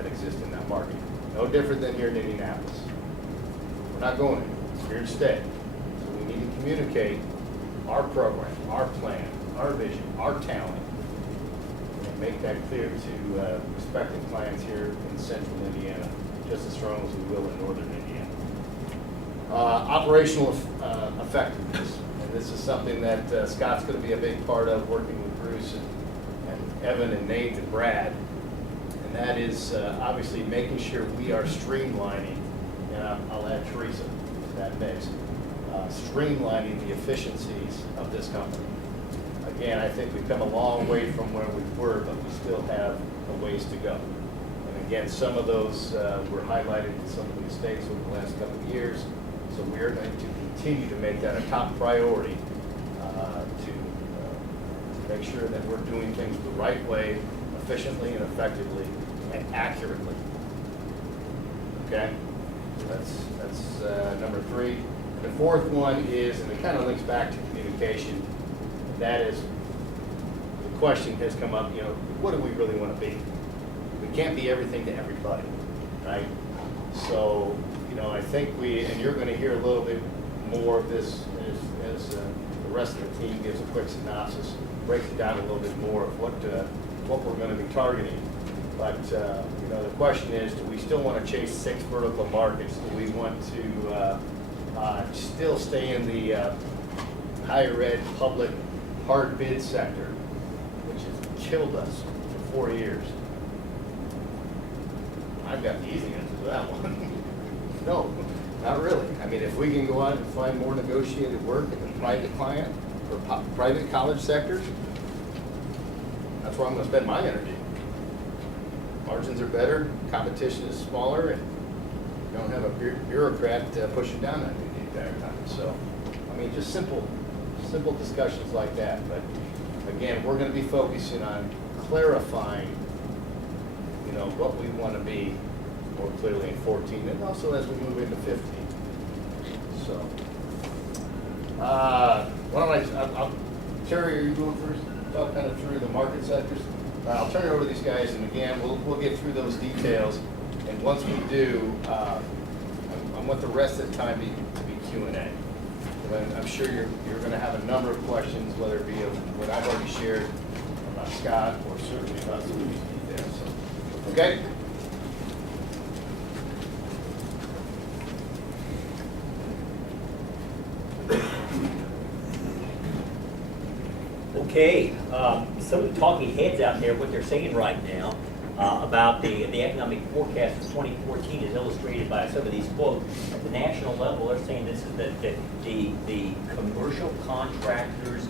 that exist in that market. No different than here in Indianapolis. We're not going anywhere. It's here to stay. So we need to communicate our program, our plan, our vision, our talent, and make that clear to prospective clients here in central Indiana, just as strong as we will in northern Indiana. Operational effectiveness, and this is something that Scott's going to be a big part of, working with Bruce and Evan and Nate and Brad, and that is obviously making sure we are streamlining, and I'll add Teresa to that mix, streamlining the efficiencies of this company. Again, I think we've come a long way from where we were, but we still have a ways to go. And again, some of those were highlighted in some of the mistakes over the last couple of years. So we're going to continue to make that a top priority to make sure that we're doing things the right way, efficiently and effectively, and accurately. Okay? That's number 3. The fourth one is, and it kind of links back to communication, that is, the question has come up, you know, what do we really want to be? We can't be everything to everybody, right? So, you know, I think and you're going to hear a little bit more of this as the rest of the team gives a quick synopsis, breaks it down a little bit more of what we're going to be targeting. But, you know, the question is, do we still want to chase 6 vertical markets? Do we want to still stay in the higher ed public hard bid sector, which has killed us for 4 years? I've got the easy answer to that one. No, not really. I mean, if we can go out and find more negotiated work in the private client or private college sectors, that's where I'm going to spend my energy. Margins are better, competition is smaller, and you don't have a bureaucrat pushing down on you the entire time. So, I mean, just simple discussions like that. But again, we're going to be focusing on clarifying, you know, what we want to be more clearly in 14, and also as we move into 15. So, why don't I'll Terry, are you going first? Talk kind of through the market sectors. I'll turn it over to these guys, and again, we'll get through those details. And once we do, I want the rest of the time to be Q&A. I'm sure you're going to have a number of questions, whether it be of what I've already shared about Scott or certainly about some of these details. So, okay? Okay, some of the talking heads out there, what they're saying right now about the economic forecast of 2014 is illustrated by some of these quotes. At the national level, they're saying this is the commercial contractors'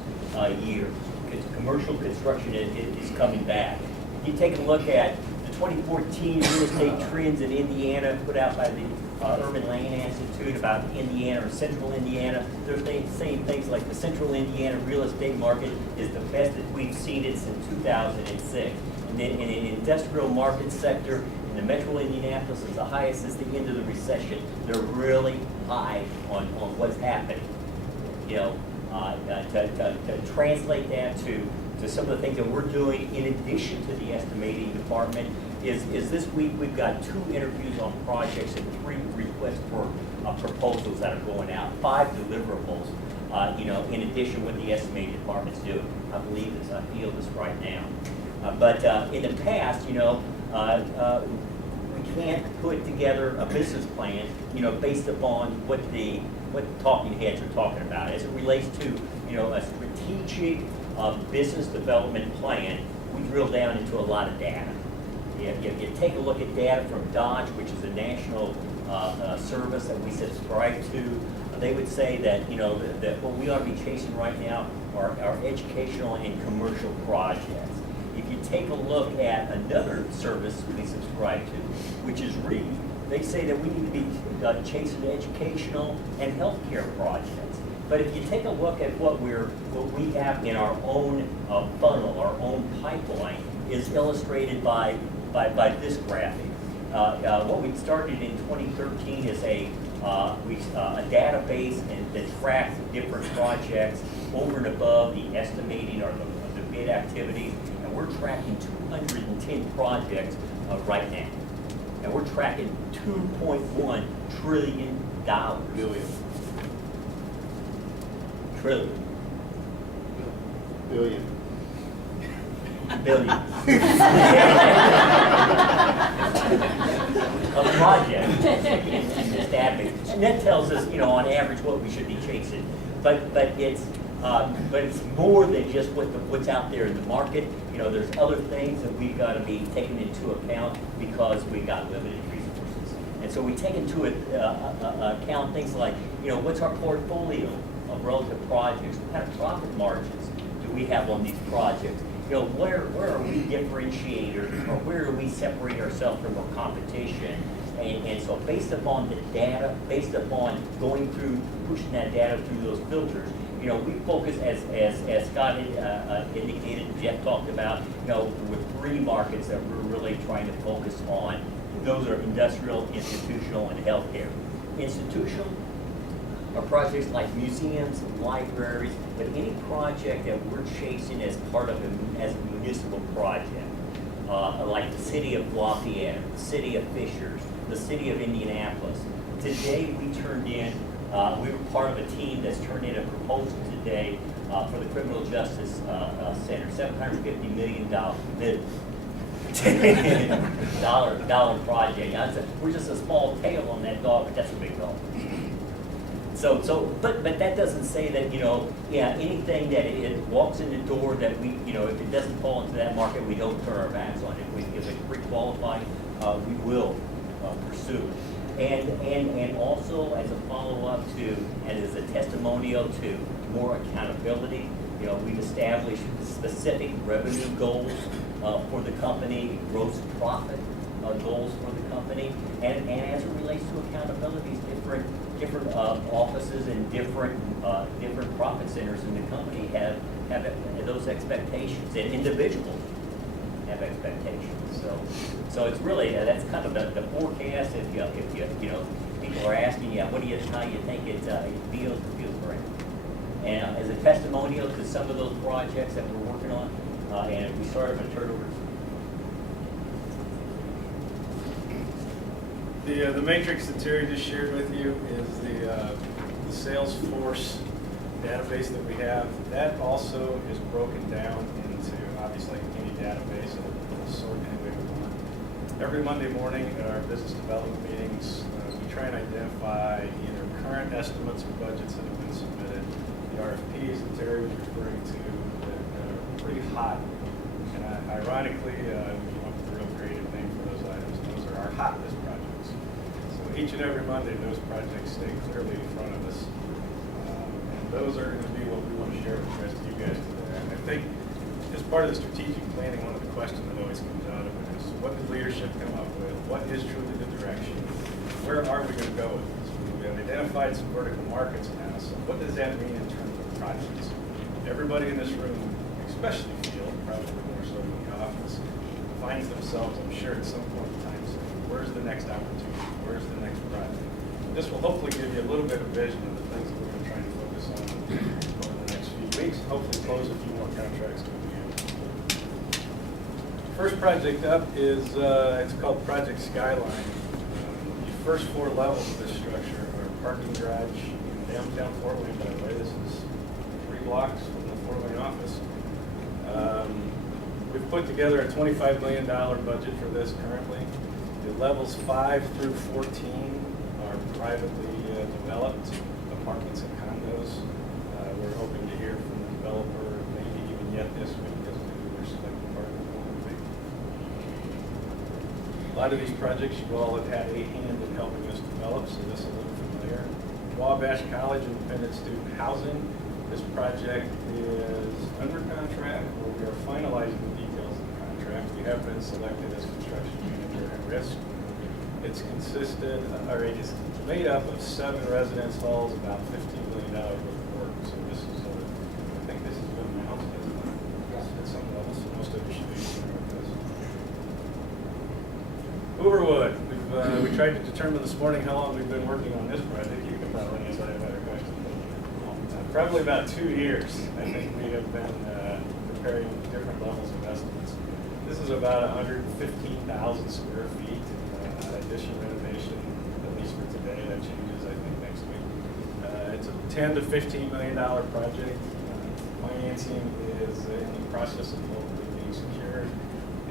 year. Because commercial construction is coming back. You take a look at the 2014 real estate trends in Indiana put out by the Urban Land Institute about Indiana or central Indiana. They're saying things like the central Indiana real estate market is the best that we've seen it since 2006. And then in an industrial market sector, in the metro Indianapolis is the highest since the end of the recession. They're really high on what's happening. You know, to translate that to some of the things that we're doing in addition to the estimating department is this week we've got 2 interviews on projects and 3 requests for proposals that are going out, 5 deliverables, you know, in addition what the estimating department's doing. I believe this, I feel this right now. But in the past, you know, we can't put together a business plan, you know, based upon what the talking heads are talking about. As it relates to, you know, a strategic business development plan, we drill down into a lot of data. You take a look at data from Dodge, which is a national service that we subscribe to. They would say that, you know, that what we ought to be chasing right now are educational and commercial projects. If you take a look at another service we subscribe to, which is Reed, they say that we need to be chasing educational and healthcare projects. But if you take a look at what we have in our own funnel, our own pipeline, is illustrated by this graphic. What we started in 2013 is a database that tracks different projects over and above the estimating or the bid activity, and we're tracking 210 projects right now. and we're tracking $2.1 trillion. Billion. Trillion. Billion. Billion. A project. Just average. And that tells us, on average, what we should be chasing. But it's more than just what's out there in the market. There's other things that we've got to be taken into account because we've got limited resources. And so we take into account things like, what's our portfolio of relative projects? What kind of profit margins do we have on these projects? Where are we differentiators, or where do we separate ourselves from our competition? And so based upon the data, based upon going through, pushing that data through those filters, we focus, as Scott had indicated, Jeff talked about, with 3 markets that we're really trying to focus on. Those are industrial, institutional, and healthcare. Institutional are projects like museums, libraries, but any project that we're chasing as part of as a municipal project, like the city of Lafayette, the city of Fishers, the city of Indianapolis. Today we turned in, we were part of a team that's turned in a proposal today for the Criminal Justice Center, $750 million dollar project. We're just a small tail on that dog, but that's a big dog. But that doesn't say that, anything that it walks in the door that we, if it doesn't fall into that market, we don't turn our backs on it. If it's pre-qualified, we will pursue. And also as a follow-up to, and as a testimonial to more accountability, we've established specific revenue goals for the company, gross profit goals for the company, and as it relates to accountabilities, different offices and different profit centers in the company have those expectations, and individuals have expectations. So it's really that's kind of the forecast. If you people are asking you, how do you think it feels great. And as a testimonial to some of those projects that we're working on, and we started with turnover. The matrix that Terry just shared with you is the Salesforce database that we have. That also is broken down into, obviously, like any database, it'll sort any way we want. Every Monday morning at our business development meetings, we try and identify either current estimates or budgets that have been submitted, the RFPs that Terry was referring to that are pretty hot. And ironically, if you want the real creative name for those items, those are our hot list projects. So each and every Monday, those projects stay clearly in front of us. And those are going to be what we want to share with the rest of you guys today. And I think as part of the strategic planning, one of the questions that always comes out of it is, what did leadership come up with? What is truly the direction? Where are we going to go with this? We have identified some vertical markets now, so what does that mean in terms of projects? Everybody in this room, especially field, probably more so in the office, finds themselves, I'm sure, at some point in time saying, where's the next opportunity? Where's the next project? This will hopefully give you a little bit of vision of the things that we're going to try to focus on over the next few weeks. Hopefully close a few more contracts with you. First project up is, it's called Project Skyline. The first 4 levels of this structure are a parking garage in downtown Fort Wayne, by the way. This is 3 blocks from the Fort Wayne office. We've put together a $25 million budget for this currently. The levels 5 through 14 are privately developed apartments and condos. We're hoping to hear from the developer maybe even yet this week as to who their selected partner will be. A lot of these projects you all have had a hand in helping us develop, so this will look familiar. Wabash College Independent Student Housing. This project is under contract, or we are finalizing the details of the contract. We have been selected as construction manager at risk. It's consisted, or it is made up of 7 residence halls, about $15 million worth of work. So this is, I think this has been announced at some level, so most of you should be familiar with this. Hooverwood. We tried to determine this morning how long we've been working on this project. You can probably answer that better question. Probably about 2 years. I think we have been preparing different levels of estimates. This is about 115,000 square feet. addition renovation, at least for today. That changes, I think, next week. It's a $10 to $15 million project. Financing is in the process of hopefully being secured,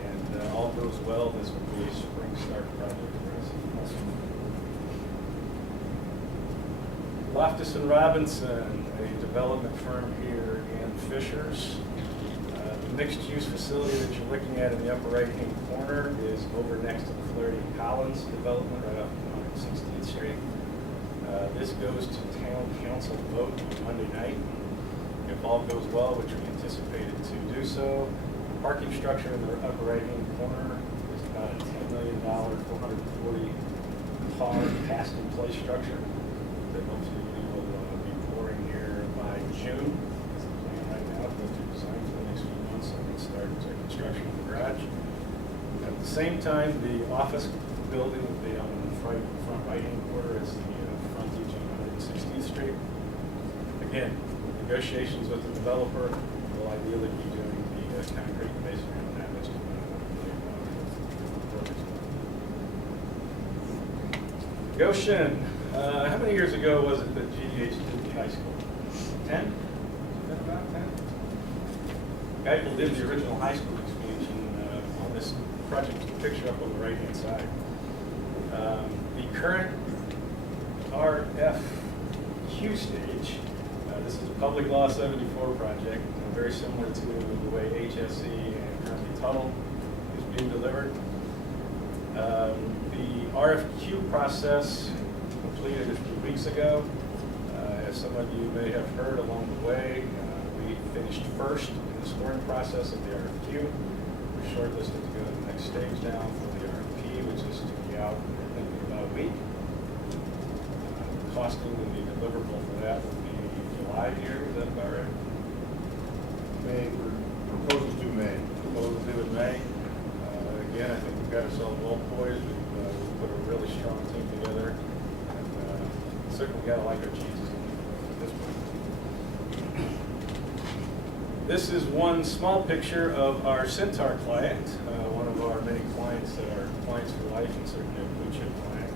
and all goes well, this will be a spring start project for us. Loftus and Robinson, a development firm here in Fishers. The mixed-use facility that you're looking at in the upper right-hand corner is over next to the Flaherty Collins development right off 116th Street. This goes to town council vote on Monday night. If all goes well, which we anticipated to do so, the parking structure in the upper right-hand corner is about a $10 million, 440 car cast-in-place structure that hopefully we will be pouring here by June. That's the plan right now, go through design for the next few months, so we can start construction of the garage. At the same time, the office building will be on the front right-hand corner is the frontage on 116th Street. Again, negotiations with the developer will ideally be doing the concrete masonry on that, which is $1 million. Goshen, how many years ago was it that GDH did the high school? 10? Is that about 10? Geikel did the original high school expansion on this project, picture up on the right-hand side. The current RFQ stage, this is a Public Law 74 project, very similar to the way HSE and currently Tuttle is being delivered. The RFQ process completed a few weeks ago. As some of you may have heard along the way, we finished first in the scoring process of the RFQ. We're shortlisted to go to the next stage down for the RFP, which is to be out in about a week. Costing and the deliverable for that will be July here, is that about right? May, proposals due May. Proposals due in May. Again, I think we've got ourselves well poised. We've put a really strong team together, and certainly got to like our chances at this point. This is one small picture of our Centaur client, one of our many clients that are clients for life and certainly a blue chip client.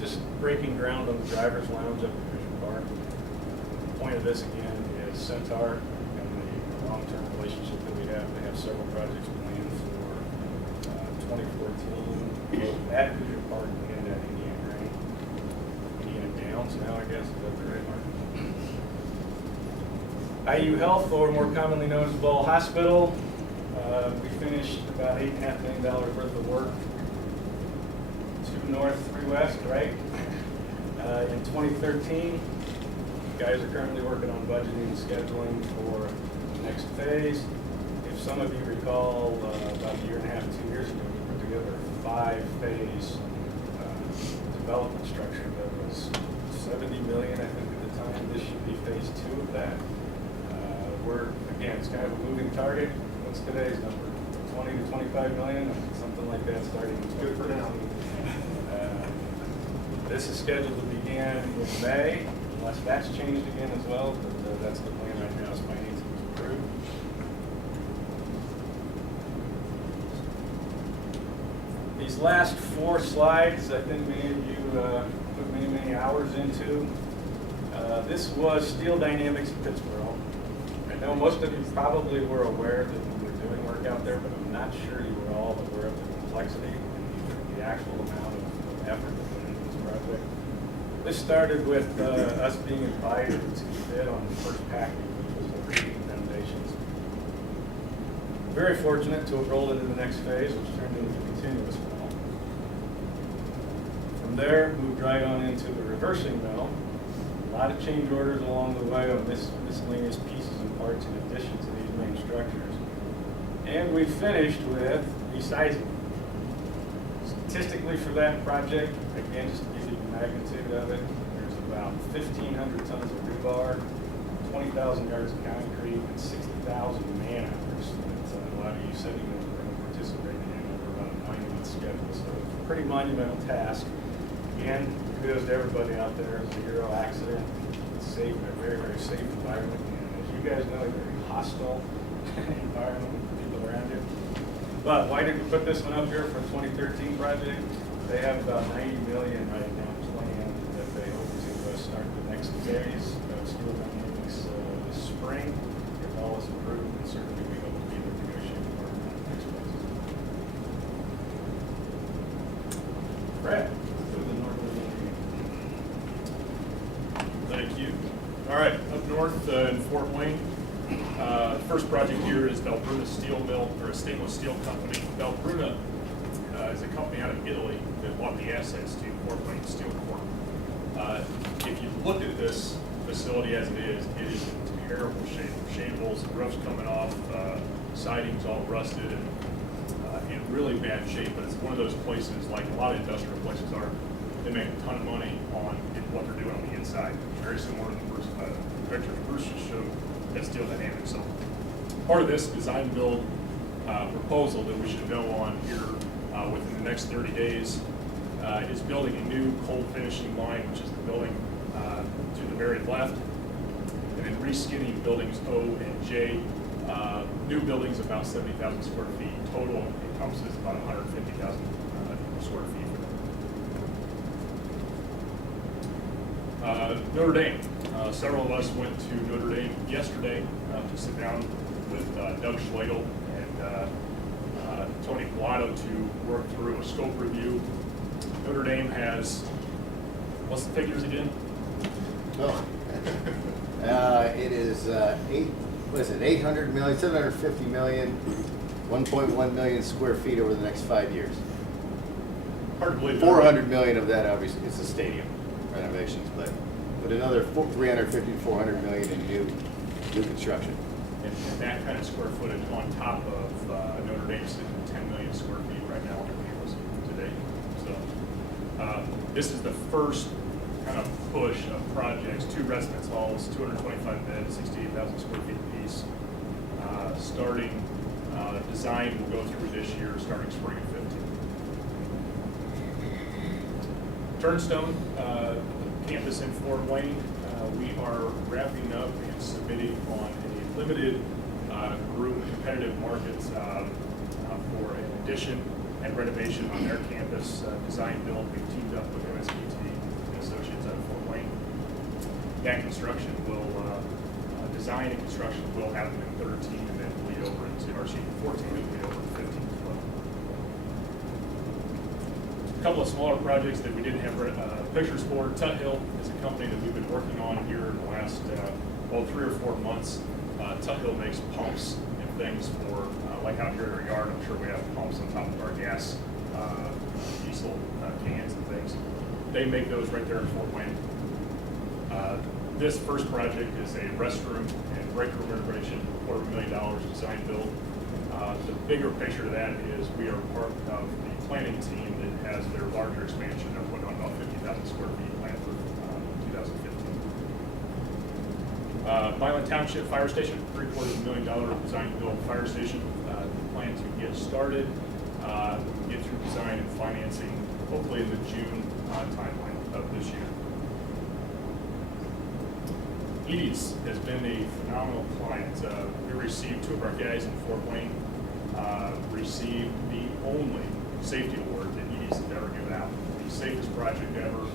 Just breaking ground on the driver's lounge up at Fisher Park. The point of this again is Centaur and the long-term relationship that we have. They have several projects planned for 2014, both at Fisher Park and at Indiana Downs now, I guess, is that the right mark? IU Health, or more commonly known as Ball Hospital. We finished about $8.5 million worth of work. 2 north, 3 west, right? In 2013, guys are currently working on budgeting and scheduling for the next phase. If some of you recall, about a year and a half, 2 years ago, we put together a 5-phase development structure that was $70 million, I think, at the time. This should be phase 2 of that. Again, it's kind of a moving target. What's today's number? 20 to 25 million, something like that, starting in Good for now. This is scheduled to begin in May, unless that's changed again as well, but that's the plan right now, as financing is approved. These last 4 slides, I think many of you put many hours into. This was Steel Dynamics in Pittsburgh. I know most of you probably were aware that we were doing work out there, but I'm not sure you were all aware of the complexity and the actual amount of effort that went into this project. This started with us being invited to bid on the first package, which was the reading foundations. Very fortunate to have rolled into the next phase, which turned into a continuous mill. From there, moved right on into the reversing mill. A lot of change orders along the way on miscellaneous pieces and parts in addition to these main structures. And we finished with resizing. Statistically for that project, again, just to give you the magnitude of it, there's about 1,500 tons of rebar, 20,000 yards of concrete, and 60,000 man-hours that a lot of you said you were going to participate in over about a 9-month schedule. So it's a pretty monumental task. Again, kudos to everybody out there. It was a zero accident. It's safe, a very, very safe environment. And as you guys know, a very hostile environment with the people around you. But why did we put this one up here for a 2013 project? They have about 90 million right now planned that they hope to start the next phase of Steel Dynamics this spring. If all is approved, and certainly we hope to be the negotiating partner on the next phase. Brad, do the northern engineering. Thank you. All right, up north in Fort Wayne, first project here is Belbruna Steel Mill, or a stainless steel company. Belbruna is a company out of Italy that bought the assets to Fort Wayne Steel Corp. If you look at this facility as it is in terrible shape. Shingles, roofs coming off, siding's all rusted and in really bad shape. But it's one of those places, like a lot of industrial places are, they make a ton of money on what they're doing on the inside. Very similar to the first picture Bruce just showed at Steel Dynamics. So part of this design build proposal that we should know on here within the next 30 days is building a new cold finishing line, which is the building to the very left, and then reskinning buildings O and J. New buildings about 70,000 square feet total, encompasses about 150,000 square feet. Notre Dame. Several of us went to Notre Dame yesterday to sit down with Doug Schlegel and Tony Pilato to work through a scope review. Notre Dame has, what's the figures again? Oh. It is 800 million, 750 million, 1.1 million square feet over the next 5 years. Hard to believe. 400 million of that obviously is the stadium renovations, but another 350 to 400 million in new construction. And that kind of square footage on top of Notre Dame sitting at 10 million square feet right now on the campus today. So this is the first kind of push of projects, 2 residence halls, 225 beds, 68,000 square feet apiece. Starting design will go through this year, starting spring of 15. Turnstone campus in Fort Wayne, we are wrapping up and submitting on a limited group competitive markets for an addition and renovation on their campus design build. We've teamed up with MSPT and Associates out of Fort Wayne. That construction will, design and construction will happen in 13 and then bleed over into, or 14 and bleed over to 15 as well. A couple of smaller projects that we didn't have pictures for. Tut Hill is a company that we've been working on here in the last, 3 or 4 months. Tut Hill makes pumps and things for, like out here in our yard, I'm sure we have pumps on top of our gas, diesel cans and things. They make those right there in Fort Wayne. This first project is a restroom and break room renovation, $250,000 design build. The bigger picture of that is we are part of the planning team that has their larger expansion. They're putting on about 50,000 square feet planned for 2015. Violent Township Fire Station, $750,000 design build fire station. Plan to get started, get through design and financing, hopefully in the June timeline of this year. Edie's has been a phenomenal client. We received 2 of our guys in Fort Wayne, received the only safety award that Edie's has ever given out. The safest project ever,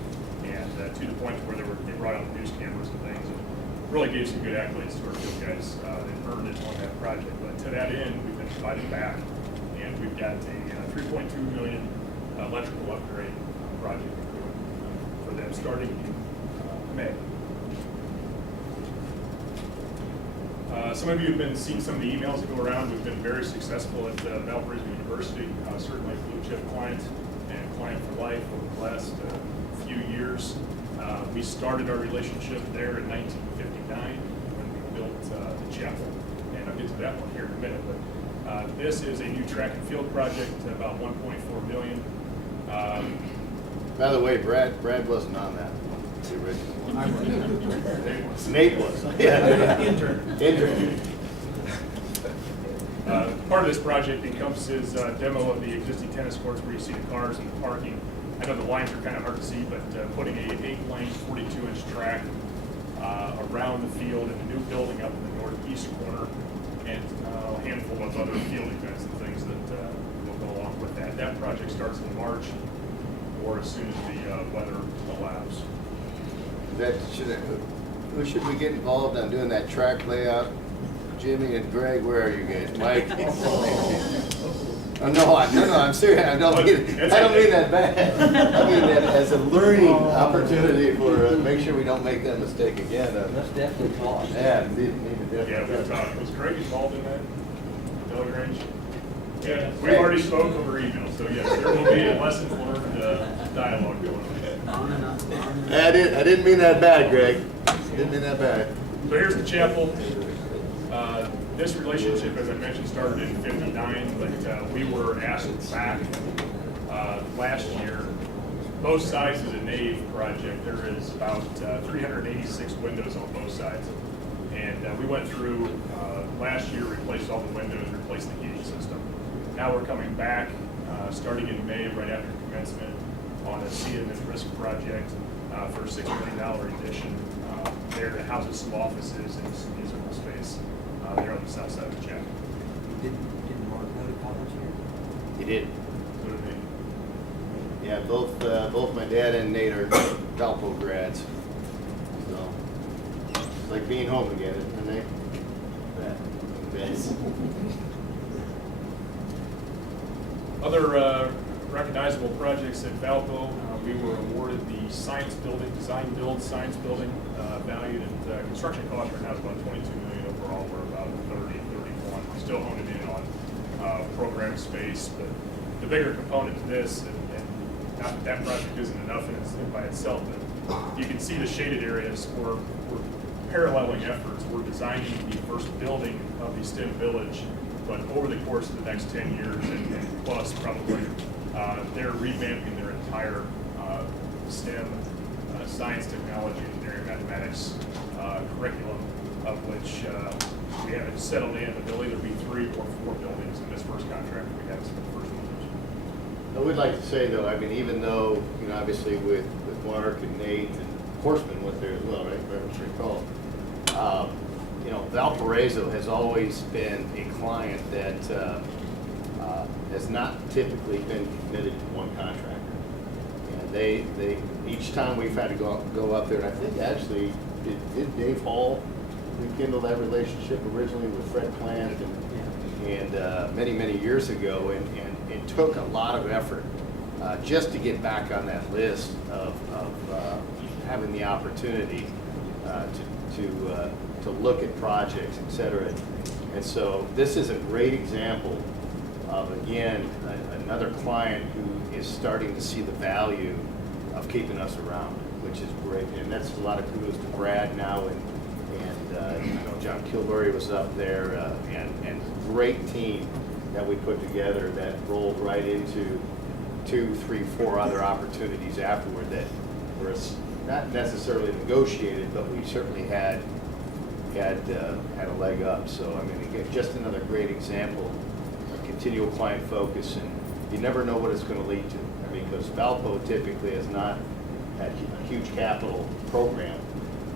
and to the point where they brought out the news cameras and things, and really gave some good accolades to our field guys that earned it on that project. But to that end, we've been invited back, and we've got a $3.2 million electrical upgrade project for them starting in May. Some of you have been seeing some of the emails that go around. We've been very successful at Valparaiso University, certainly a blue chip client and client for life over the last few years. We started our relationship there in 1959 when we built the chapel, and I'll get to that one here in a minute. But this is a new track and field project, about $1.4 million. By the way, Brad wasn't on that one, the original one. Nate was. Yeah. Intern. Part of this project encompasses demo of the existing tennis courts where you see the cars and the parking. I know the lines are kind of hard to see, but putting a 8-lane, 42-inch track around the field and a new building up in the northeast corner, and a handful of other field events and things that that project starts in March or as soon as the weather allows. Who should we get involved on doing that track layout? Jimmy and Greg, where are you guys? Mike? Oh, no, I'm serious. I don't mean that bad. I mean that as a learning opportunity for, make sure we don't make that mistake again. That's definitely cost. Yeah, need to Yeah, definitely. we've talked. Was Greg involved in that? Delagrange? Yeah, we've already spoke over email, so yes, there will be a lessons learned dialogue going on. I didn't mean that bad, Greg. Didn't mean that bad. So here's the chapel. This relationship, as I mentioned, started in '59, but we were asked back last year. Both sides of the nave project, there is about 386 windows on both sides. And we went through last year, replaced all the windows, replaced the heating system. Now we're coming back, starting in May, right after commencement, on a seed and risk project for a $6 million addition there that houses some offices and some musical space there on the south side of the chapel. Didn't Mark go to college here? He did. So it'd be- Yeah, both my dad and Nate are Valpo grads. So, it's like being home again, isn't it, Nate? Yes. Other recognizable projects at Valpo, we were awarded the science building, design build science building, valued at construction cost right now is about $22 million overall. We're about 30, 31. We're still honing in on program space, but the bigger component to this, and not that that project isn't enough by itself, but you can see the shaded areas. We're paralleling efforts. We're designing the first building of the STEM village, but over the course of the next 10 years and plus probably, they're revamping their entire STEM, science, technology, engineering, mathematics curriculum, of which we haven't settled in, but there'll either be 3 or 4 buildings in this first contract we have for the first one. I would like to say though, I mean, even though, obviously with Mark and Nate and Horseman was there as well, right, if I recall. Valparaiso has always been a client that has not typically been committed to one contractor. And they each time we've had to go up there, and I think actually, did Dave Hall rekindle that relationship originally with Fred Plant and many years ago, and it took a lot of effort just to get back on that list of having the opportunity to look at projects, et cetera. And so this is a great example of, again, another client who is starting to see the value of keeping us around, which is great. And that's a lot of kudos to Brad now, and I know John Kilbury was up there, and great team that we put together that rolled right into 2, 3, 4 other opportunities afterward that were not necessarily negotiated, but we certainly had a leg up. So I mean, again, just another great example of continual client focus, and you never know what it's going to lead to. I mean, because Valpo typically has not had a huge capital program,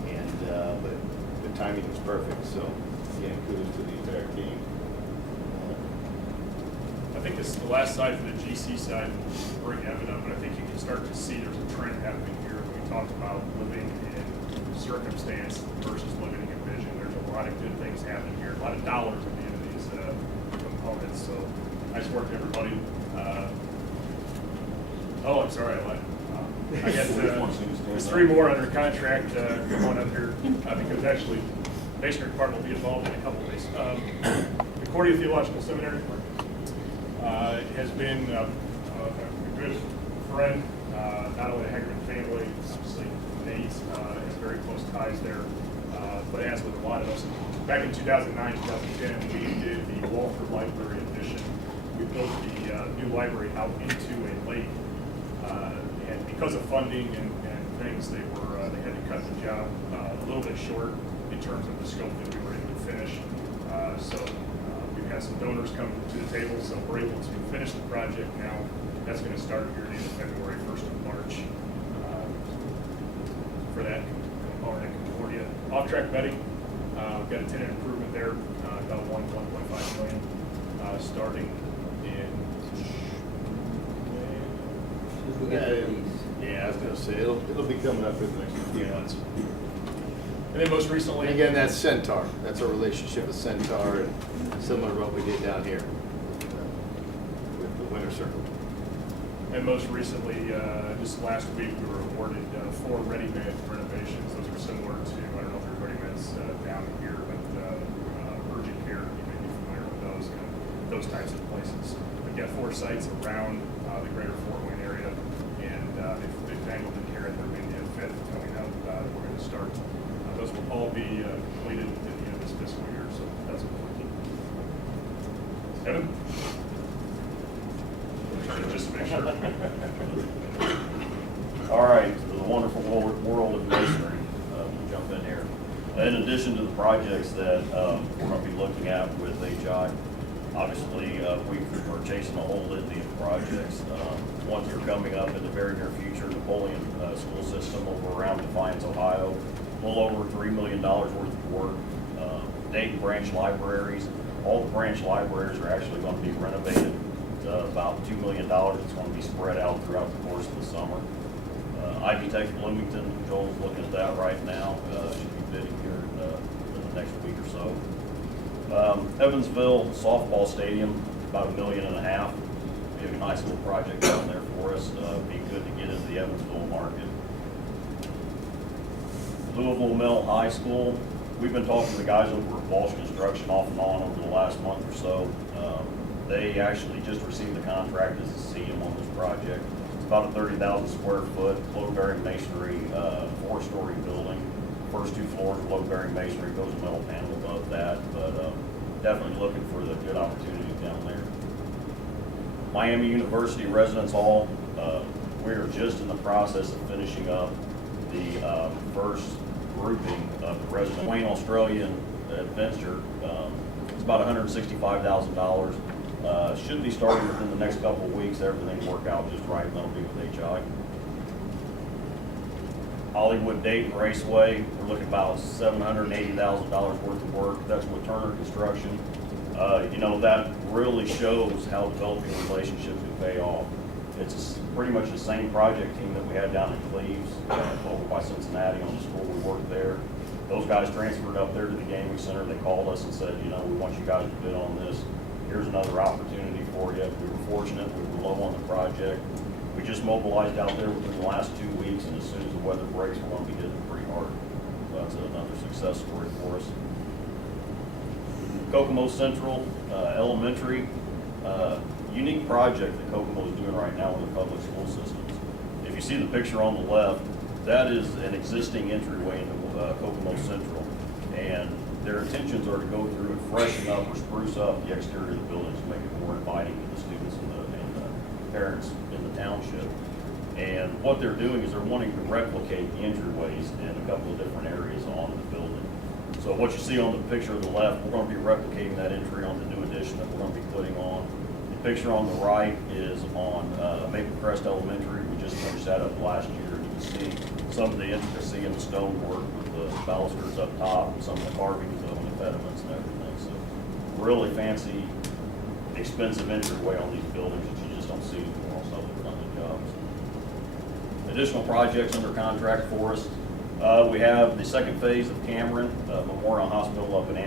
and but the timing was perfect. So again, kudos to the entire team. I think this is the last slide for the GC side, we're evident, but I think you can start to see there's a trend happening here. We talked about living in circumstance versus living in vision. There's a lot of good things happening here, a lot of dollars at the end of these components. So nice work, everybody. I'm sorry, I lied. I got there's 3 more under contract going up here because actually masonry department will be involved in a couple of these. Concordia Theological Seminary has been a good friend, not only the Hagman family, obviously Nate has very close ties there, but as with a lot of us. Back in 2009, 2010, we did the Walford Library addition. We built the new library out into a lake, and because of funding and things, they had to cut the job a little bit short in terms of the scope that we were able to finish. We've had some donors come to the table, so we're able to finish the project now. That's going to start here at the end of February, 1st of March, for that component at Concordia. Off-track bedding, we've got a tenant improvement there, about 1.5 million, starting in we get the lease? Yeah, I was gonna say, it'll be coming up in the next few months. And then most recently. And again, that's Centaur. That's our relationship with Centaur, and similar to what we did down here with the Winter Circle. And most recently, just last week, we were awarded 4 ready-made renovations. Those are similar to, I don't know if everybody knows down here, but urgent care, you may be familiar with those, those types of places. We've got 4 sites around the greater Fort Wayne area, and they've dangled the carrot. There may be a 5th coming up that we're going to start. Those will all be completed at the end of this fiscal year, so that's important. Evan? Just to make sure. All right, the wonderful world of masonry, we'll jump in here. In addition to the projects that we're going to be looking at with HI, obviously we're chasing a whole litany of projects. Ones that are coming up in the very near future, Napoleon School System over around Defiance, Ohio, a little over $3 million worth of work. Dayton branch libraries, all the branch libraries are actually going to be renovated. About $2 million. It's going to be spread out throughout the course of the summer. Ivy Tech Bloomington, Joel's looking at that right now. Should be bidding here in the next week or so. Evansville softball stadium, about $1.5 million. Be a nice little project down there for us. Be good to get into the Evansville market. Louisville Mill High School. We've been talking to the guys over at Walsh Construction off and on over the last month or so. They actually just received the contract as a CM on this project. It's about a 30,000 square foot load-bearing masonry, 4-story building. First 2 floors are load-bearing masonry, goes a metal panel above that, but definitely looking for the good opportunity down there. Miami University Residence Hall, we are just in the process of finishing up the first grouping of the resident Wayne Australian Adventure. It's about $165,000. Should be starting within the next couple of weeks. Everything work out just right, and that'll be with HI. Hollywood Dayton Raceway, we're looking about $780,000 worth of work. That's with Turner Construction. You know, that really shows how developing relationships can pay off. It's pretty much the same project team that we had down in Cleves, over by Cincinnati on the school. We worked there. Those guys transferred up there to the gaming center. They called us and said, you know, we want you guys to bid on this. Here's another opportunity for you. We were fortunate. We were low on the project. We just mobilized out there within the last 2 weeks, and as soon as the weather breaks, we're going to be hitting it pretty hard. So that's another success story for us. Kokomo Central Elementary, unique project that Kokomo is doing right now in the public school systems. If you see the picture on the left, that is an existing entryway into Kokomo Central, and their intentions are to go through and freshen up or spruce up the exterior of the buildings to make it more inviting to the students and the parents in the township. And what they're doing is they're wanting to replicate the entryways in a couple of different areas on the building. So what you see on the picture on the left, we're going to be replicating that entry on the new addition that we're going to be putting on. The picture on the right is on Maple Crest Elementary. We just finished that up last year. And you can see some of the intricacy in the stonework with the balusters up top and some of the carvings of the pediments and everything. So really fancy, expensive entryway on these buildings that you just don't see anymore. So they've done the jobs. Additional projects under contract for us. We have the second phase of Cameron Memorial Hospital up in